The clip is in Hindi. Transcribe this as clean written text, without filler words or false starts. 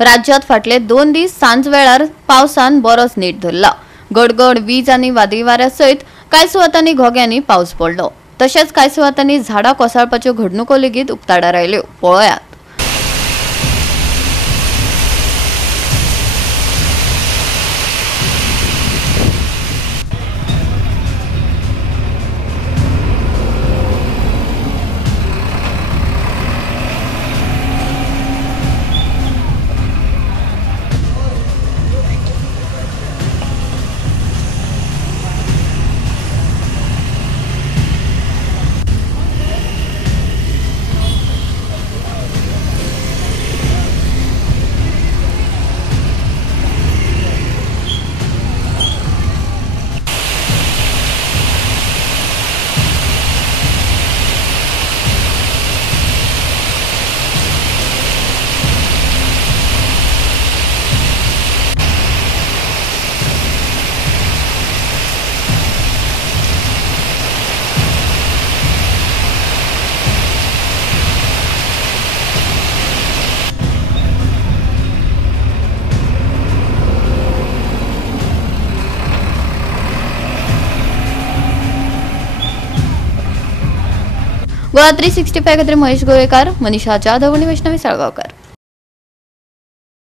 राज्यात फाटले 2 दीस सांज वेळार पावसान बरोच नीट धरला। गडगड वीज आणि वादळी वाऱ्या सयत कांय सुवातांनी घोग्यांनी पावस पडलो। तशेंच कांय सुवातांनी झाडां कोसळपाच्यो घडणुको लेगीत उक्ताडार आयल्यो। पळयात। GOA365 खातीर महेश गोवेकार, मनीषा जाधव आणि वैष्णवी साळगावकर।